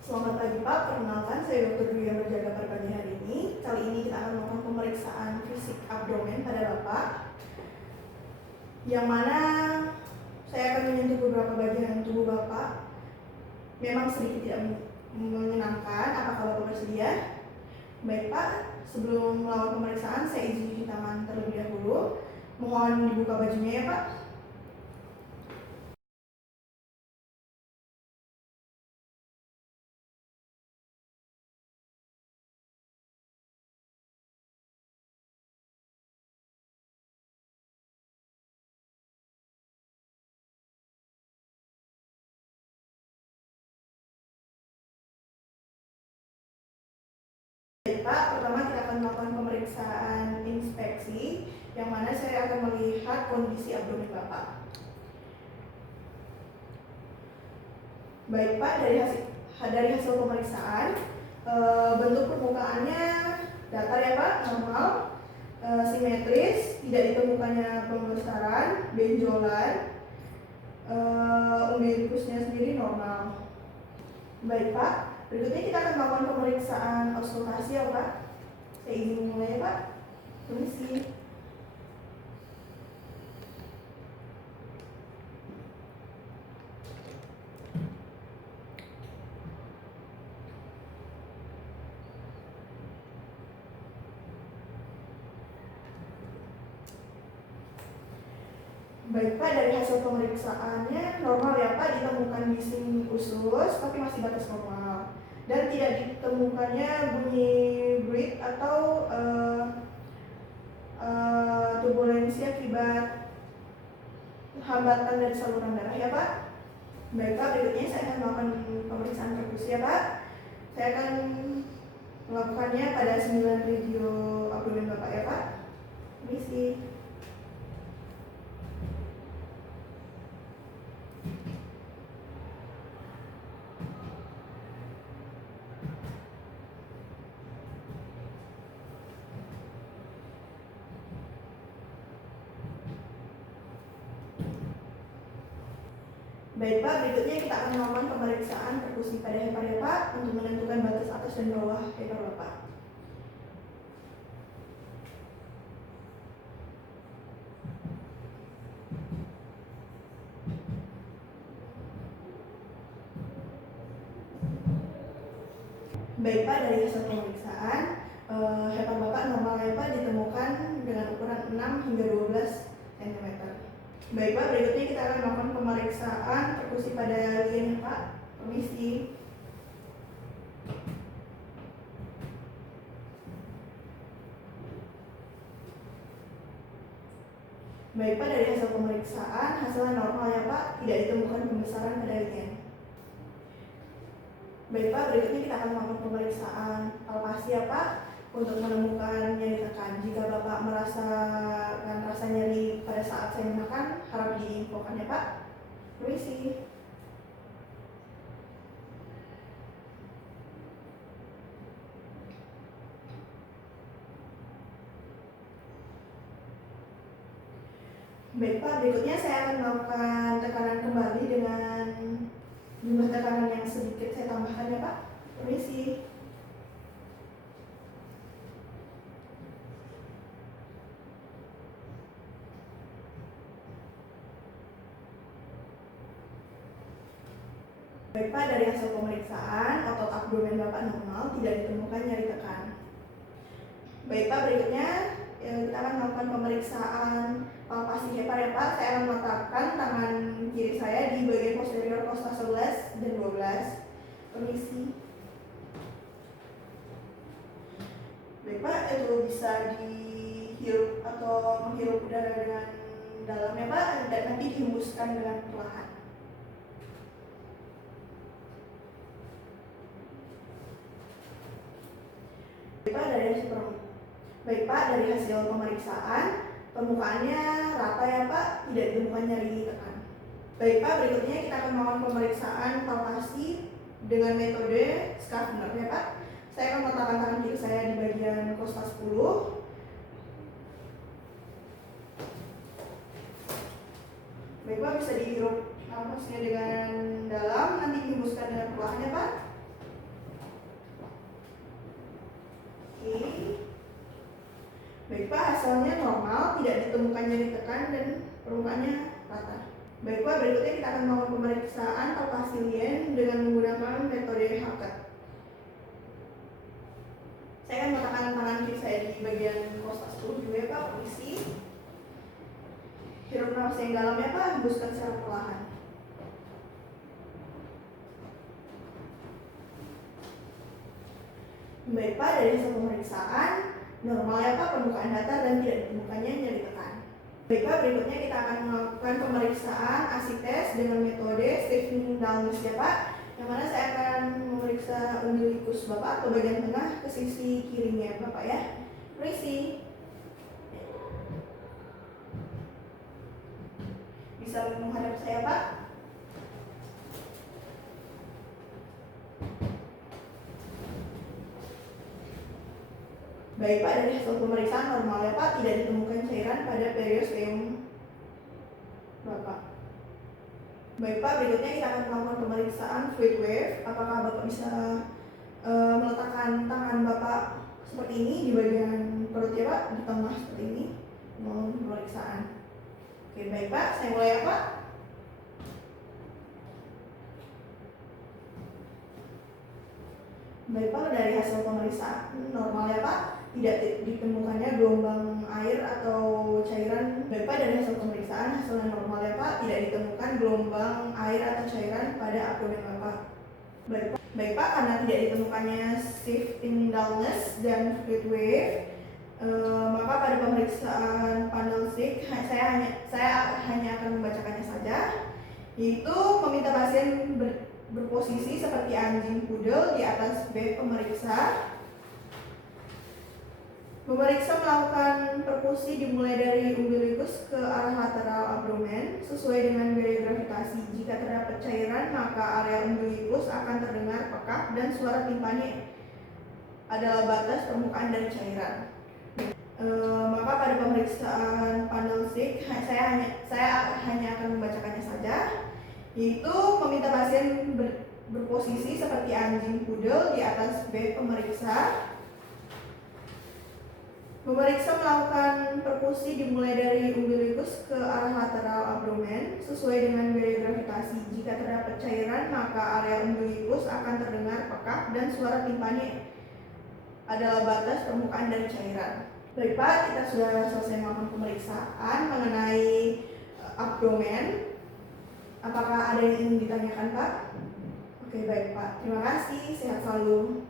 Selamat pagi Pak, perkenalkan saya Dr. Dwi yang berjaga pada pagi hari ini. Kali ini kita akan melakukan pemeriksaan fisik abdomen pada Bapak, yang mana saya akan menyentuh beberapa bagian tubuh Bapak. Memang sedikit tidak menyenangkan, apakah Bapak bersedia? Baik Pak, sebelum melakukan pemeriksaan saya izin cuci tangan terlebih dahulu. Mohon dibuka bajunya ya Pak. Baik Pak, pertama kita akan melakukan pemeriksaan inspeksi, yang mana saya akan melihat kondisi abdomen Bapak. Baik Pak, dari hasil pemeriksaan, bentuk permukaannya datar ya Pak, normal, simetris, tidak ditemukannya pembesaran, benjolan, umbilicusnya sendiri normal. Baik Pak, berikutnya kita akan melakukan pemeriksaan auskultasi ya Pak. Saya izin mulai ya Pak. Permisi. Baik Pak, dari hasil pemeriksaannya normal ya Pak, ditemukan bising usus tapi masih batas normal, dan tidak ditemukannya bunyi breath atau turbulensi akibat hambatan dari saluran darah ya Pak. Baik Pak, berikutnya saya akan melakukan pemeriksaan perkusi ya Pak. Saya akan melakukannya pada 9 radio abdomen Bapak ya Pak. Permisi. Baik Pak, berikutnya kita akan melakukan pemeriksaan perkusi pada hepar ya Pak, untuk menentukan batas atas dan bawah hepar Bapak. Baik Pak, dari hasil pemeriksaan, hepar Bapak normal ya Pak, ditemukan dengan ukuran 6 hingga 12 cm. Baik Pak, berikutnya kita akan melakukan pemeriksaan perkusi pada lien ya Pak. Permisi. Baik Pak, dari hasil pemeriksaan hasilnya normal ya Pak, tidak ditemukan pembesaran pada lien. Baik Pak, berikutnya kita akan melakukan pemeriksaan palpasi ya Pak, untuk menemukan nyeri tekan. Jika Bapak merasakan rasa nyeri pada saat saya menekan, harap diinfokan ya Pak. Permisi. Baik Pak, berikutnya saya akan melakukan tekanan kembali dengan jumlah tekanan yang sedikit saya tambahkan ya Pak. Permisi. Baik Pak, dari hasil pemeriksaan otot abdomen Bapak normal, tidak ditemukan nyeri tekan. Baik Pak, berikutnya kita akan melakukan pemeriksaan palpasi hepar ya Pak. Saya akan meletakkan tangan kiri saya di bagian posterior kosta 11 dan 12. Permisi. Baik Pak, itu bisa dihirup atau menghirup udara dengan dalam ya Pak, dan nanti dihembuskan dengan perlahan. Baik Pak, dari hasil pemeriksaan permukaannya rata ya Pak, tidak ditemukan nyeri tekan. Baik Pak, berikutnya kita akan melakukan pemeriksaan palpasi dengan metode Schaffner ya Pak. Saya akan meletakkan tangan kiri saya di bagian kosta 10. Baik Pak, bisa dihirup nafasnya dengan dalam, nanti dihembuskan dengan perlahan ya Pak. hasilnya normal, tidak ditemukan nyeri tekan dan permukaannya rata. Baik Pak, berikutnya kita akan melakukan pemeriksaan Alka-Silien dengan menggunakan metode Hackett. Saya akan meletakkan tangan kiri saya di bagian kostas dulu ya Pak, permisi. Hirup nafas yang dalam ya Pak, hembuskan secara perlahan. Baik Pak, dari hasil pemeriksaan normal ya Pak, permukaan datar dan tidak ditemukannya nyeri tekan. Baik Pak, berikutnya kita akan melakukan pemeriksaan ASI tes dengan metode Stephen Downes ya Pak, yang mana saya akan memeriksa umbilikus Bapak atau bagian tengah ke sisi kirinya Bapak ya. Permisi. Bisa menghadap saya Pak. Baik Pak, dari hasil pemeriksaan normal ya Pak, tidak ditemukan cairan pada periosteum Bapak. Baik Pak, berikutnya kita akan melakukan pemeriksaan fluid wave. Apakah Bapak bisa meletakkan tangan Bapak seperti ini di bagian perut ya Pak, di tengah seperti ini, mau pemeriksaan. Oke baik Pak, saya mulai ya Pak. Baik Pak, dari hasil pemeriksaan normal ya Pak, tidak ditemukannya gelombang air atau cairan. Baik Pak, dari hasil pemeriksaan hasilnya normal ya Pak, tidak ditemukan gelombang air atau cairan pada abdomen Bapak. Baik Pak, karena tidak ditemukannya shifting dullness dan fluid wave, maka pada pemeriksaan panel stick saya hanya akan membacakannya saja, yaitu meminta pasien berposisi seperti anjing pudel di atas bed pemeriksa. Pemeriksa melakukan perkusi dimulai dari umbilikus ke arah lateral abdomen sesuai dengan gaya gravitasi. Jika terdapat cairan, maka area umbilikus akan terdengar pekak dan suara timpani adalah batas permukaan dari cairan. Maka pada pemeriksaan panel stick saya hanya akan membacakannya saja, yaitu meminta pasien berposisi seperti anjing pudel di atas bed pemeriksa. Pemeriksa melakukan perkusi dimulai dari umbilikus ke arah lateral abdomen sesuai dengan gaya gravitasi. Jika terdapat cairan, maka area umbilikus akan terdengar pekak dan suara timpani adalah batas permukaan dari cairan. Baik Pak, kita sudah selesai melakukan pemeriksaan mengenai abdomen. Apakah ada yang ingin ditanyakan Pak? Oke baik Pak, terima kasih, sehat selalu.